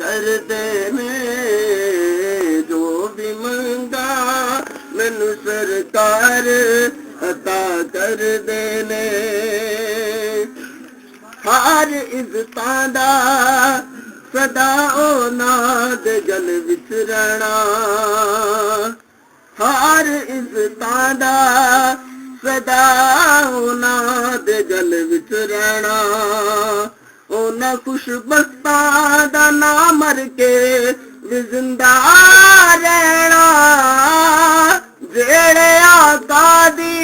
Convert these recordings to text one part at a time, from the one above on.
करदे ने जो भी मंगा मैनू सरकार अता करदे ने हर इज्जतां दा सदा उन्हां दे गल विच रहना हर इज्जतां दा सदा उन्हां दे गल विच रहना उन्हां खुशबख्तां दा नाम मर के भी जिंदा रहना जेड़े आका दी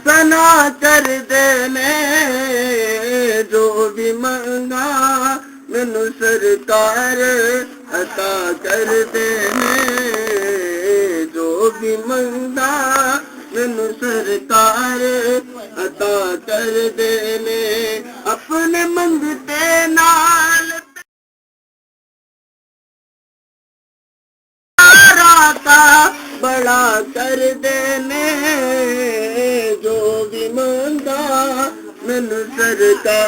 सना करदे ने जो भी मंगा मैनू सरकार अता करदे ने जो भी मंगा मैनू सरकार अता करदे ने अपने मंगते नाल राता बड़ा करदे ने जो भी मंगा मैनू सरकार।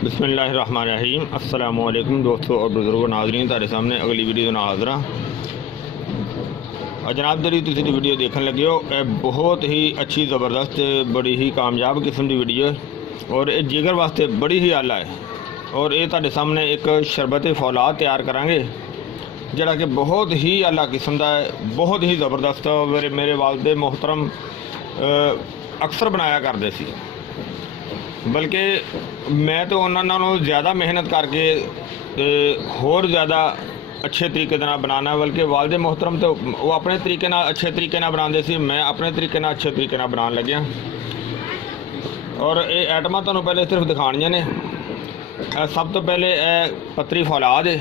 बिस्मिल्लाहिर्रहमानिर्रहीम। अस्सलामु अलैकुम दोस्तों और बुजुर्गों नाज़रीन, तुहाडे सामने अगली वीडियो नाल हाज़र हां। जनाब जी तुसीं दी वीडियो देखने लगे हो, यह बहुत ही अच्छी ज़बरदस्त बड़ी ही कामयाब किस्म की वीडियो है और ये जिगर वास्ते बड़ी ही आला है। और ये तुहाडे सामने एक शरबत फौलाद तैयार करांगे जिहड़ा कि बहुत ही आला किस्म का है, बहुत ही ज़बरदस्त। मेरे वालिद मोहतरम अक्सर बनाया करते सी, बल्कि मैं तो उन्होंने ज़्यादा मेहनत करके होर ज़्यादा अच्छे तरीके बनाना, बल्कि वालिद मोहतरम तो वो अपने तरीके अच्छे तरीके बनाते सी, मैं अपने तरीके अच्छे तरीके बनाने लग्या। और ये आइटमां तुहानूं पहले सिर्फ दिखाणियां ने। सब तो पहले पतरी फौलाद है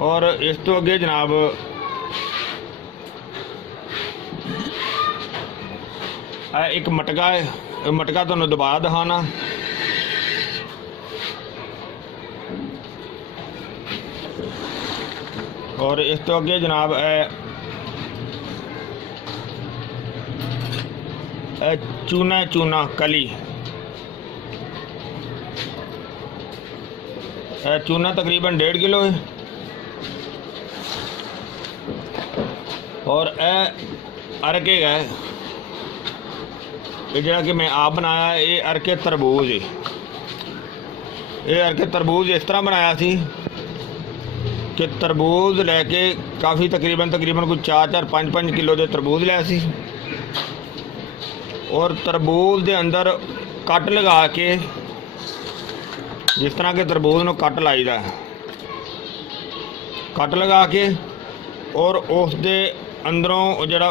और इस तो अगे जनाब एक मटका है। मटका तुहानूं दोबारा दिखाना। और इस तो अगे जनाब चूना कली, चूना तकरीबन 1.5 किलो है। और अरके है ये जरा कि मैं आप बनाया, ये अरके तरबूज है। ये अरके तरबूज इस तरह बनाया सी कि तरबूज लैके काफ़ी तकरीबन कोई 4-5 किलो के तरबूज लिया सी। और तरबूज के अंदर कट लगा के, जिस तरह के तरबूज में कट लाईदा, कट लगा के और उस दे अंदरों जरा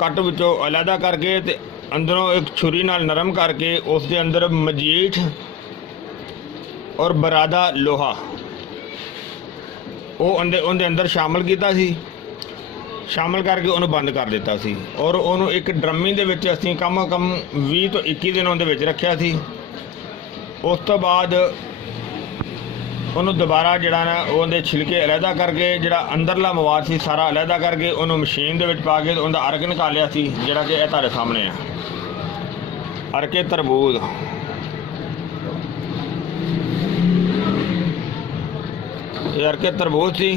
कट विचों अलहदा करके ते अंदरों एक छुरी नाल नरम करके उस दे अंदर मजीठ और बरादा लोहा वो उनके अंदर शामिल किया सी, शामिल करके उन्होंने बंद कर दिता सी। और उन्होंने एक ड्रमी दे विच असीं कम से कम 20 तो 21 दिन उहदे विच रखिया सी। उस तो बाद उन्होंने दोबारा जड़ा ना उहदे छिलके अलहदा करके जड़ा अंदरला मवाद सी सारा अलहदा करके उन्होंने मशीन दे विच पा के उनका अर्क निकालिया सी, जड़ा कि तुहाडे सामने है अरके तरबूज। ये अरके तरबूज सी,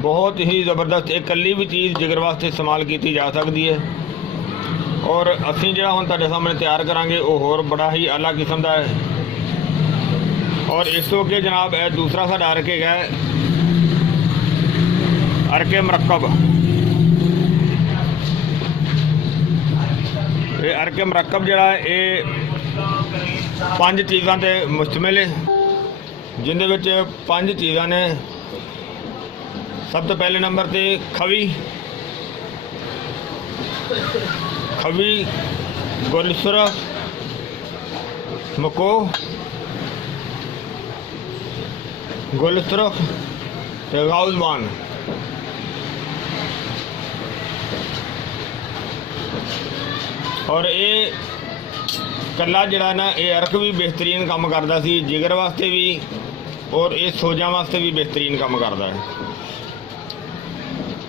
बहुत ही ज़बरदस्त। एक कली भी चीज़ जिगर वास्ते इस्तेमाल की जा सकती है। और असी जो हम तुहाडे सामने तैयार करांगे वो होर बड़ा ही आला किस्म का है। और इस तो अगे जनाब दूसरा साडा अरके है अरके मरकब। ये अरके मरकब जड़ा ये 5 चीज़ों से मुश्तमिल है, जिंदे विच 5 चीज़ां ने। सब तो पहले नंबर ते खवी गुलसुरख मको गुलसुरख ते गाउज़बान। और ये कला जड़ा ना ये अर्क भी बेहतरीन काम करता सी, जिगर वास्ते भी और ये सोजा वास्ते भी बेहतरीन काम करता है।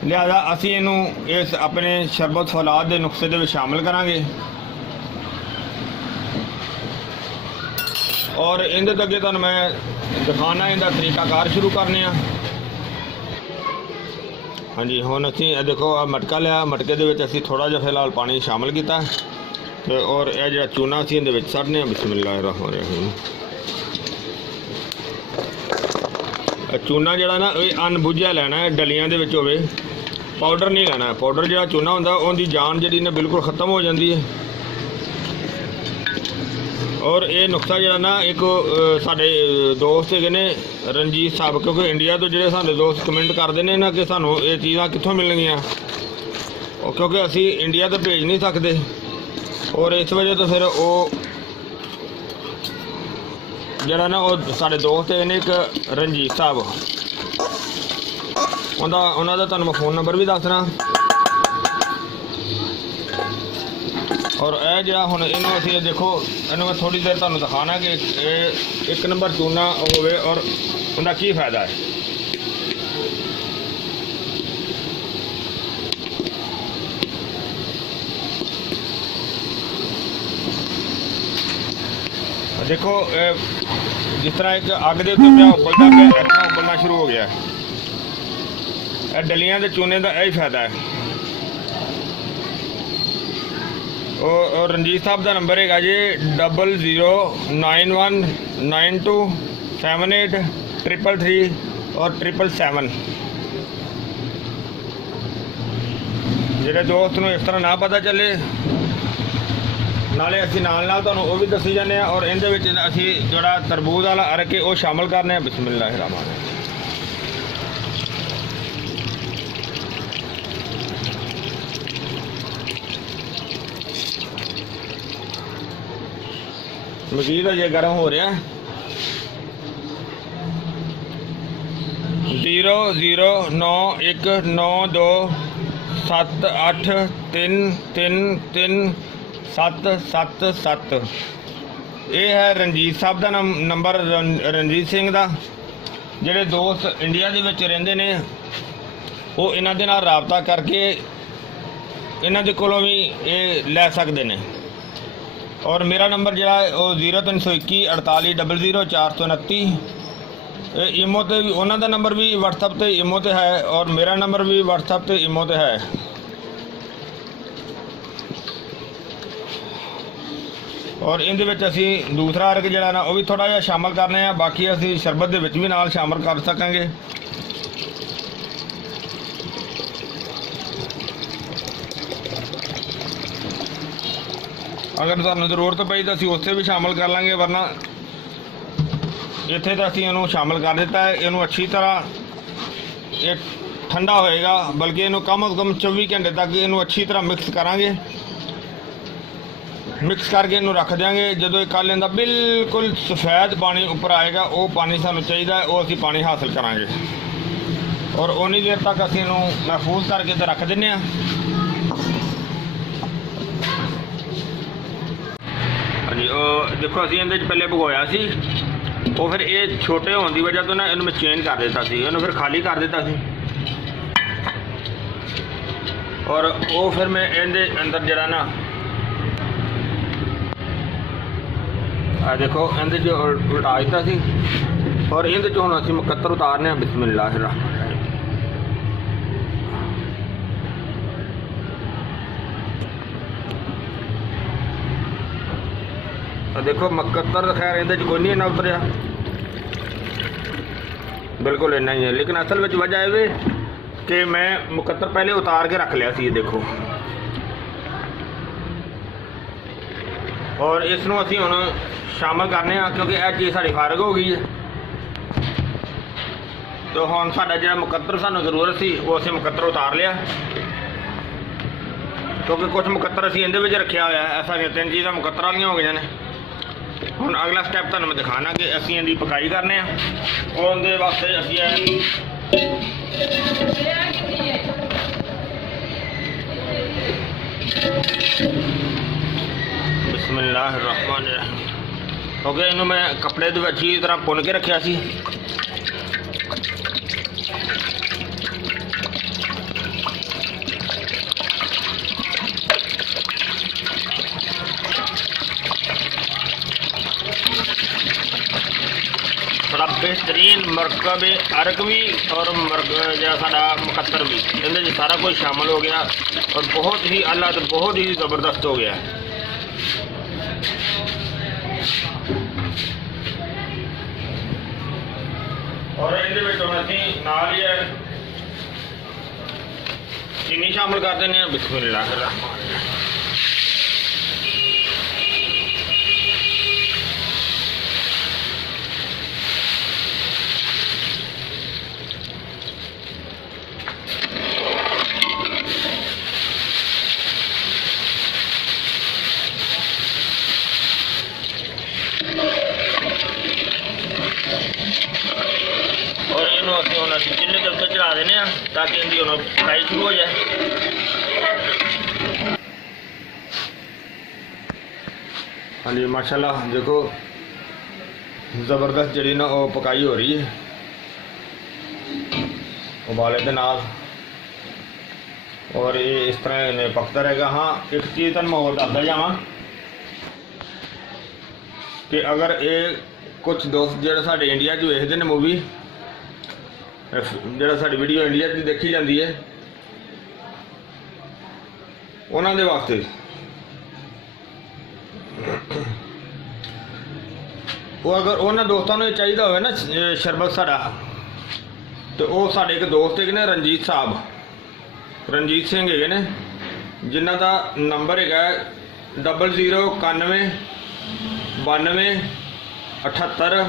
लिहाजा असी इनू इस अपने शरबत फौलाद के नुस्खे के शामिल करांगे। और इहदे तो अगे तुहानूं मैं दिखाना इहदा तरीकाकार शुरू करने आ। हाँ जी, हुण असीं देखो आ मटका लिया, मटके दे विच असीं थोड़ा जिहा फिलहाल पानी शामिल कीता ते और यह जिहड़ा चूना असीं इहदे विच सट्टने आ। बिस्मिल्लाहिर्रहमानिर्रहीम। चूना जिहड़ा ना ये अनबुझिया लैना है, डलियां दे विच होवे, पाउडर नहीं लेना। पाउडर जिहड़ा चूना हुंदा उहदी जान जिहड़ी ना बिल्कुल खत्म हो जाती है। और ये नुस्खा जिहड़ा ना एक साडे दोस्त है ने रणजीत साहब, क्योंकि इंडिया तो जिहड़े साडे दोस्त कमेंट करते हैं ना कि सानूं ये चीज़ां कित्थों मिलणगियां, क्योंकि असी इंडिया तो भेज नहीं सकते। और इस वजह तो फिर वो जिहड़ा ना वो साडे दोस्त है ने एक रणजीत साहब, उन्हां दा तुहानूं मैं फ़ोन नंबर भी दसना। और यह जिहड़ा हुण इहनूं असीं देखो इहनूं मैं थोड़ी देर तुहानूं दिखाना कि एक नंबर चूना होवे और उहदा की फायदा है। देखो जिस तरह एक अग के उत्ते पिया उबलता पिया, इस तरह उबलना शुरू हो गया। डलियां के चूने का यही फायदा है। और रणजीत साहब का नंबर है जी 0091927833 और 777। ਜਿਹੜੇ दोस्त ਨੂੰ इस तरह ना पता चले नाले असीं नाल तुहानूं वो भी दसी जाने। और इहदे विच असीं जिहड़ा तरबूज वाला अरक है वो शामिल करने। बिस्मिल्लाहिर्रहमान। मजीद अजे गर्म हो रहा है। 00919278333777। ये है रणजीत साहब का नंबर, रणजीत सिंह का। जिहड़े दोस्त इंडिया दे विच रहिंदे ने वो इन्हां दे नाल राबता करके इन्हां दे कोलों भी ये लै सकदे ने। और मेरा नंबर जो है वो 0321 48 00 429। ईमो ते भी उन्हों का नंबर भी व्हाट्सएप ते ईमो ते है और मेरा नंबर भी व्हाट्सएप ते ईमो ते है। और इहदे विच असीं दूसरा अर्क जिहड़ा ना वो भी थोड़ा जिहा शामिल करने आ, बाकी असीं शरबत दे विच भी नाल शामिल कर सकांगे। अगर तुहानूं जरूरत पई तो असीं उत्थे भी शामिल कर लांगे, वरना इत्थे तो असीं इहनूं शामिल कर दिता है। इहनूं अच्छी तरह ये ठंडा होएगा, बल्कि इहनूं कम से कम 24 घंटे तक इहनूं अच्छी तरह मिक्स करांगे। मिक्स करके इहनूं रख देंगे। जदों ये कल इहदा बिल्कुल सफेद पानी ऊपर आएगा, वो पानी सानूं चाहिदा है, वो असीं पानी हासिल करांगे। और उन्नी देर तक असीं इहनूं महफूज करके ते रख दिंदे आ। जी देखो असीं इहदे पहले भगोया सी, वो फिर ये छोटे होने की वजह तो ना इन्हूं मैं चेंज कर दिता सी, इन्हूं फिर खाली कर दिता सी। और वो फिर मैं इहदे अंदर जरा ना देखो इहदे च उल्टा दिता सी। और इहदे च हुण असीं मुकत्तर उतारने। बिस्मिल्लाहिर्रहमानिर्रहीम। देखो मुकत्तर खैर इहदे च कोई नहीं इन्ना उतरिया, बिल्कुल इन्ना ही है। लेकिन असल में वजह ये कि मैं मुकत्तर पहले उतार के रख लिया सी। देखो और इसनों असीं हुण शामिल करने, क्योंकि यह चीज़ साड़ी फारग हो गई है। तो हुण साडा जिहड़ा मुकत्तर सानूं जरूरत सी वो असीं मुकत्तर उतार लिया, क्योंकि कुछ मुकत्तर असीं इहदे विच रखिया होया है। सारियां 3 चीज़ां मुकत्तर वालियां हो गई ने। हुण अगला स्टैप तुहानूं मैं दिखाना कि असीं इहदी पकाई करने। उहदे वास्ते असीं बिस्मिल्लाहिर्रहमानिर्रहीम। क्योंकि इन्हूं मैं कपड़े दे विच अच्छी तरह भुन के रखिया सी। बेहतरीन मरकब अरकवी और ਜਿਹੜਾ ਸਾਡਾ ਮੁਕੱਦਰ भी ਇਹਦੇ 'ਚ सारा कुछ शामिल हो गया और बहुत ही आला तो बहुत ही ज़बरदस्त हो गया। और ਇਹਦੇ ਵਿੱਚ ਹੁਣ ਅਸੀਂ ਨਾਲ ਹੀ चीनी शामिल कर देने हैं। बिस्मिल्लाह और इन्हों असं हम चिल्ले के उत्ते चढ़ा देने ताकि इनकी हम फ्राई शुरू हो जाए। हाँ जी माशाल्लाह देखो ज़बरदस्त जी ना वो पकाई हो रही है उबाले के नाल और ये इस तरह इन्हें पकता रहेगा। हाँ एक चीज़ तुहानूं मैं होर दसदा जावां कि अगर ये कुछ दोस्त जो साढ़े इंडिया वेखते हैं मूवी जो साड़ी वीडियो इंडिया की देखी जाती है उन्होंने वास्ते वो अगर उन्होंने दोस्तों को चाहिए हो ना शरबत साड़ा तो वो साढ़े एक दोस्त है ने रणजीत साहब रणजीत सिंह है ने जिन्हों का नंबर है 0091 92 78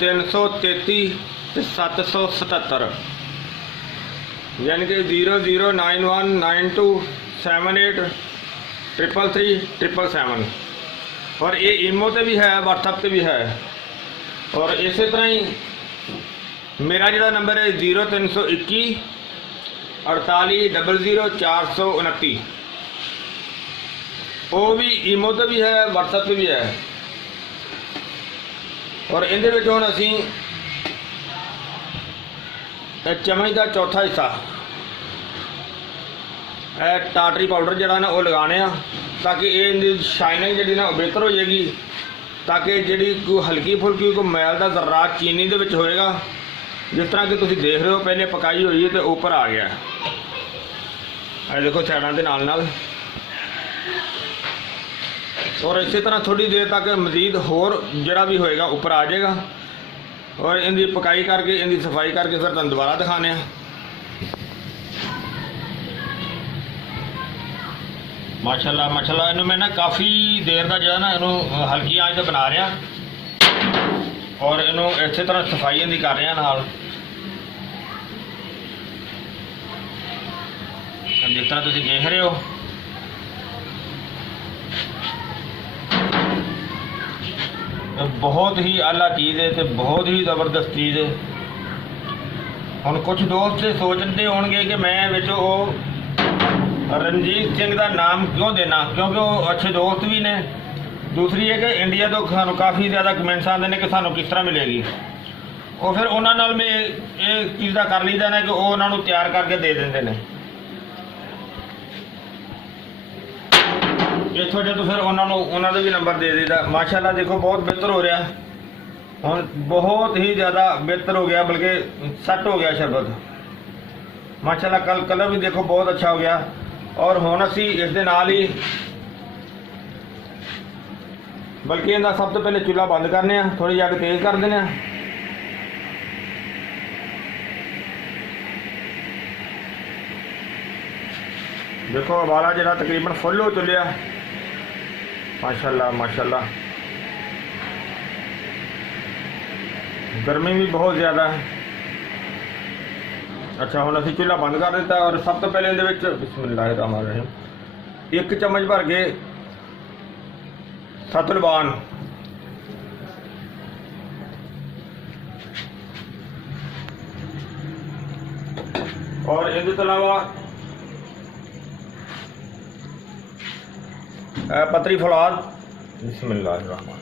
333 777 यानी कि 009192783337 और ये ईमो ते भी है व्हाट्सएप ते भी है। और इस तरह ही मेरा जो नंबर है 0321 48 00 429 वो भी ईमो ते भी है व्हाट्सएप ते भी है। और इहदे विच हुण असीं चम्मच का चौथा हिस्सा टाटरी पाउडर जिहड़ा ना वो लगाने ताकि ये शाइनिंग जी ना बेहतर हो जाएगी ताकि जी कोई हल्की फुल्की कोई मैल का जर्रात चीनी दे विच होएगा जिस तरह कि तुसीं देख रहे हो पहले पकाई हुई है तो ऊपर आ गया है देखो साइडां दे नाल नाल। और इसी तरह थोड़ी देर तक मजीद होर जरा भी होएगा ऊपर आ जाएगा और इनकी पकाई करके इनकी सफाई करके फिर तुहानूं दोबारा दिखाने। माशाल्लाह माशाल्लाह इन्हूं मैं ना काफ़ी देर का जो है ना इन्हूं हल्की आंच ते बना रहा और इन्हूं इस तरह सफाई इनकी कर रहा नाल जिस तरह तुसीं देख रहे हो। बहुत ही आला चीज़ है तो बहुत ही ज़बरदस्त चीज़ है। हम कुछ दोस्त सोचते होंगे कि मैं विच वो रणजीत सिंह का नाम क्यों देना क्योंकि वो अच्छे दोस्त भी ने। दूसरी है कि इंडिया तो सानू काफ़ी ज़्यादा कमेंट्स आते हैं कि सानू किस तरह मिलेगी वो फिर उन्होंने मैं ये चीज़ का कर लीदा ना कि वो उन्होंने तैयार करके दे देंगे ने इतों जो तो फिर उन्होंने भी नंबर दे दीदा। माशाल्लाह देखो बहुत बेहतर हो रहा हम बहुत ही ज़्यादा बेहतर हो गया बल्कि सेट हो गया शरबत माशाल्लाह। कलर भी देखो बहुत अच्छा हो गया। और हुण असीं इस दे नाल ही बल्कि इहदा सब तो पहले चूल्हा बंद करने थोड़ी अग तेज़ कर देने। देखो उबाला जो तकरीबन फुल हो चलिया माशाल्लाह माशाल्लाह। गर्मी भी बहुत ज़्यादा है। अच्छा हुण असीं चूल्हा बंद कर दिता और सब तो पहले इहदे विच बिस्मिल्लाहिर्रहमानिर्रहीम 1 चम्मच भर के सतलबान और इहदे तो अलावा पतरी फौलाद बिस्मिल्लाहिर्रहमानिर्रहीम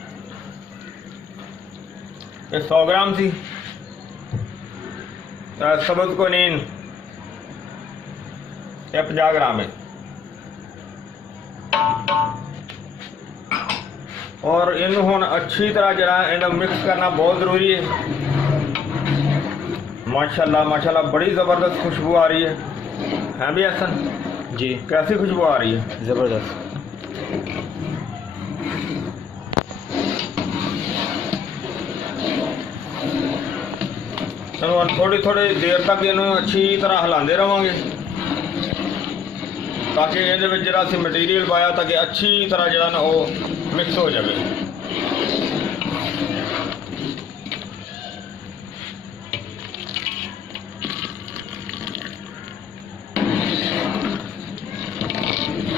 ये 100 ग्राम सी। सबज कोनीन ये 50 ग्राम है। और इनू हुण अच्छी तरह जरा इन्हें मिक्स करना बहुत ज़रूरी है। माशाल्लाह माशाल्लाह बड़ी ज़बरदस्त खुशबू आ रही है भी हसन जी, कैसी खुशबू आ रही है? ज़बरदस्त। चलो हम थोड़ी थोड़ी देर तक इन्हू अच्छी तरह हिलाते रहेंगे ताकि ये जरा असी मटीरियल पाया ताकि अच्छी तरह जरा ना वो मिक्स हो जाए।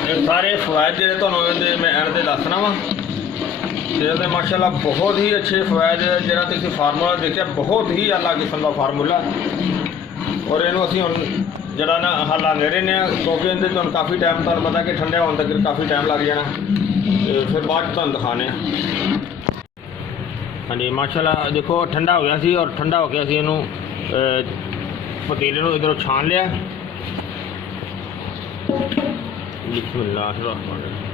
ये सारे फवायद जो तुहानूं मैं एंड ते दसना वा तो माशाल्लाह बहुत ही अच्छे फवायद जरा तुसीं फार्मूला देखिए बहुत ही अलग किस्म का फार्मूला और इनू असीं हुण जरा ना हिलाते रहने क्योंकि इहदे तुहानूं काफ़ी टाइम तुहानूं पता कि ठंडे होने तक काफ़ी टाइम लग जाना तो फिर बाद तुहानूं दिखाने। हाँ जी माशाल्लाह देखो ठंडा हो गया सी और ठंडा हो गया सी इनू पतीले नूं इधरों छान लिया। बिस्मिल्लाहिर्रहमानिर्रहीम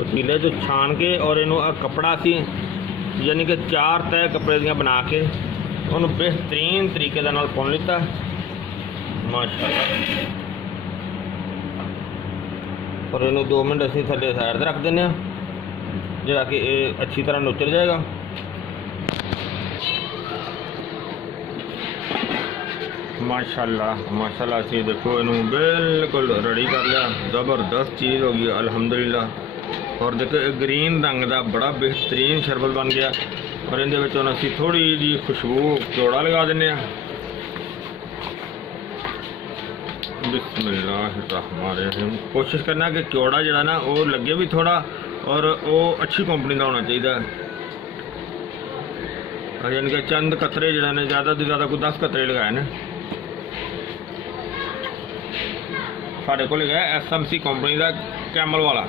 पतीले जो छान के और इनू कपड़ा सी यानी कि 4 तय कपड़े दियां बना के उन्होंने बेहतरीन तरीके दे नाल पुन लिता माशाल्लाह। और इनू 2 मिनट असीं थल्ले साइड ते रख दिंदे हां जिहड़ा कि अच्छी तरह नुचर जाएगा। माशाल्लाह माशाल्लाह असीं देखो इनू बिल्कुल रेडी कर लिया। ज़बरदस्त चीज़ हो गई अल्हम्दुलिल्लाह। और देखो ग्रीन रंग का बड़ा बेहतरीन शरबत बन गया और इहदे विच हुण असीं थोड़ी जी खुशबू क्योड़ा लगा दिंदे हां। बिस्मिल्लाहिर्रहमानिर्रहीम कोशिश करना कि क्योड़ा जिहड़ा ना वो लगे भी थोड़ा और वो अच्छी कंपनी का होना चाहिए। यानी कि चंद कतरे जिहड़े ने ज़्यादा तो ज़्यादा कोई 10 कतरे लगाए ने। साढ़े कोल है SMC कंपनी का कैमल वाला।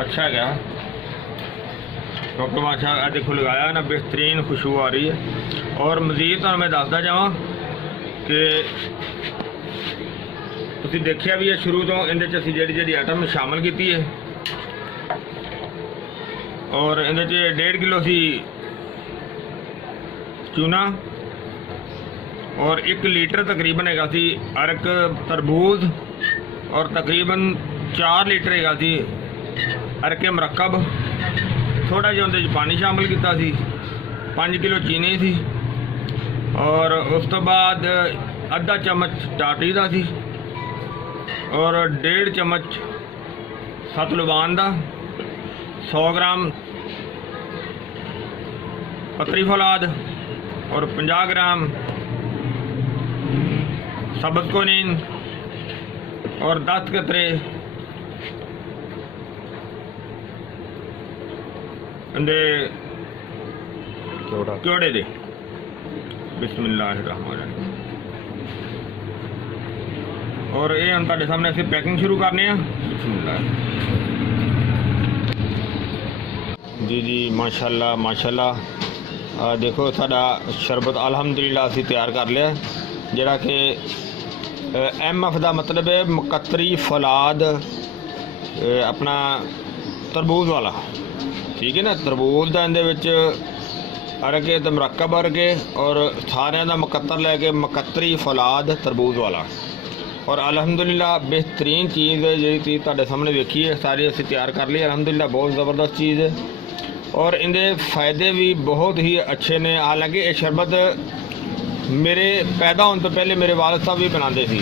अच्छा है क्या क्योंकि माशा देखो लगाया ना बेहतरीन खुशबू आ रही है। और मज़ीद तो मैं दसदा जावां कि तुसीं देखिया भी है शुरू तो इहदे च असीं जिहड़ी आइटम शामिल की है और इहदे च 1.5 किलो सी चूना और 1 लीटर तकरीबन हैगा सी अरक तरबूज और तकरीबन 4 लीटर हैगा सी अरके मरकब। थोड़ा जिहा उहदे च पानी शामिल किया सी 5 किलो चीनी सी और उस तो बाद आधा चम्मच टाटरी का सी और 1.5 चम्मच सतलुबान का 100 ग्राम पतरी फौलाद और 50 ग्राम सबज कोनीन और 10 कतरे क्योड़े दे। बिस्मिल्लाहिर्रहमानिर्रहीम और ये हम तुहाडे सामने असीं पैकिंग शुरू करने हैं। बिस्मिल्लाह जी जी माशाल्लाह माशाल्लाह देखो साडा शरबत अल्हम्दुलिल्लाह असीं तैयार कर लिया जिहड़ा कि MF का मतलब है मुकतरी फौलाद अपना तरबूज वाला ठीक है ना। तरबूज का इहदे विच अरके तो मरकब अरके और सारिਆਂ ਦਾ मुकत्तर लैके मुकतरी फौलाद तरबूज वाला और अल्हम्दुलिल्लाह बेहतरीन चीज़ है जी चीज़ तुहाडे सामने देखी है सारी असीं तैयार कर ली अल्हम्दुलिल्लाह बहुत ज़बरदस्त चीज़ है और इहदे फ़ायदे भी बहुत ही अच्छे ने। हालांकि ये शरबत मेरे पैदा होने तो पहले मेरे वालिद साहब भी बनाते सी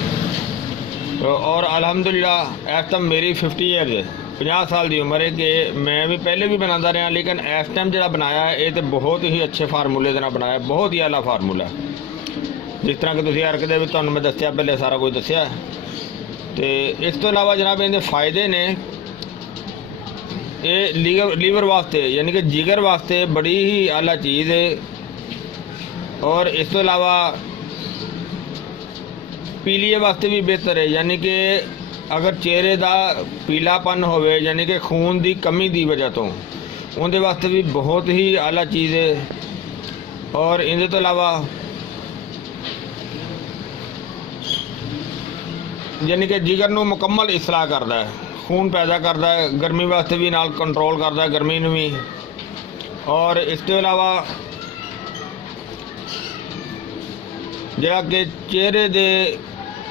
और अल्हम्दुलिल्लाह इस टाइम मेरी 50 ईयर्स है 50 साल की उम्र है कि मैं भी पहले भी बनाता रहा लेकिन इस टाइम जो बनाया ये तो बहुत ही अच्छे फार्मूले के बनाया बहुत ही आला फार्मूला जिस तरह कि तुसीं अर्क दे विच तुहानूं मैं दस्सिया पहले सारा कुछ दस्सिया। तो इस तो इलावा जनाब इहदे फायदे ने ये लीवर वास्ते यानी कि जिगर वास्ते बड़ी ही आला चीज़ है और इस तो इलावा पीलिए वास्ते भी बेहतर है यानी कि अगर चेहरे का पीलापन होवे यानी कि खून की कमी की वजह तो उनके वास्ते भी बहुत ही आला चीज़ है। और इनके तो अलावा ਯਾਨੀ ਕਿ ਜਿਗਰ ਨੂੰ ਮੁਕੰਮਲ ਇਸਲਾਹ ਕਰਦਾ ਹੈ, ਖੂਨ ਪੈਦਾ ਕਰਦਾ ਹੈ, ਗਰਮੀ ਵਾਸਤੇ ਵੀ ਨਾਲ ਕੰਟਰੋਲ ਕਰਦਾ ਹੈ, ਗਰਮੀ ਨੂੰ ਵੀ। ਔਰ ਇਸ ਤੋਂ ਇਲਾਵਾ ਜਿਹੜਾ ਕਿ ਚਿਹਰੇ ਦੇ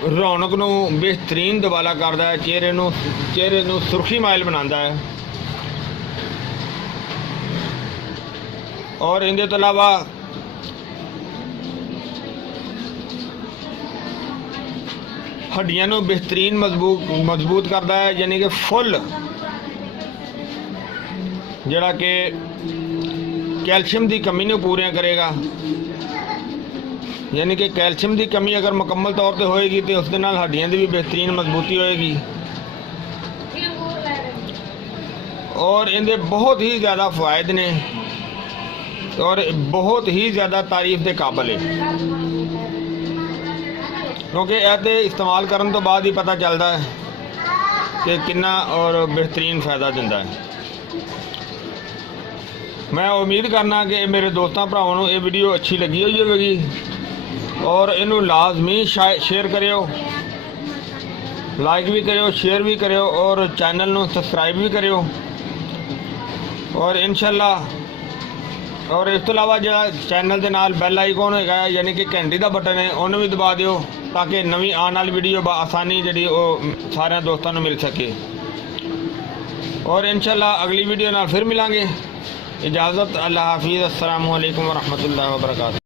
ਰੌਣਕ ਨੂੰ ਬਿਹਤਰੀਨ ਦੁਬਾਲਾ ਕਰਦਾ ਹੈ, ਚਿਹਰੇ ਨੂੰ ਸੁਰਖੀ ਮਾਇਲ ਬਣਾਉਂਦਾ ਹੈ। ਔਰ ਇਹਦੇ ਤੋਂ ਇਲਾਵਾ ਹੱਡੀਆਂ ਨੂੰ ਬਿਹਤਰੀਨ ਮਜ਼ਬੂਤ ਕਰਦਾ ਹੈ, ਯਾਨੀ ਕਿ ਫੁੱਲ ਜਿਹੜਾ ਕਿ ਕੈਲਸ਼ੀਅਮ ਦੀ ਕਮੀ ਨੂੰ ਪੂਰੀਆਂ ਕਰੇਗਾ। यानी कि कैल्शियम की कमी अगर मुकम्मल तौर पर होएगी तो उसके नाल हड्डियां की भी बेहतरीन मजबूती होएगी। और इनके बहुत ही ज़्यादा फ़ायदे ने और बहुत ही ज़्यादा तारीफ के काबिल है, क्योंकि यह इस्तेमाल करने तो बाद ही पता चलता है कि कितना और बेहतरीन फ़ायदा दिंदा है। मैं उम्मीद करना कि मेरे दोस्तों भरावां नूं ये वीडियो अच्छी लगी हुई होगी और इनू लाजमी शेयर करियो, लाइक भी करियो, शेयर भी करियो और चैनल नू सबसक्राइब भी करियो। और इंशाअल्लाह और इस तो इलावा जो चैनल के नाल बैल आइकॉन है यानी कि घंटी का बटन है उन्हें भी दबा दियो ताकि नवी आने वाली वीडियो आसानी जी सारे दोस्तों को मिल सके। और इंशाअल्लाह अगली वीडियो नाल फिर मिलांगे। इजाज़त, अल्लाह हाफिज़, अस्सलामु अलैकुम वरहमतुल्लाहि वबरकातुहू।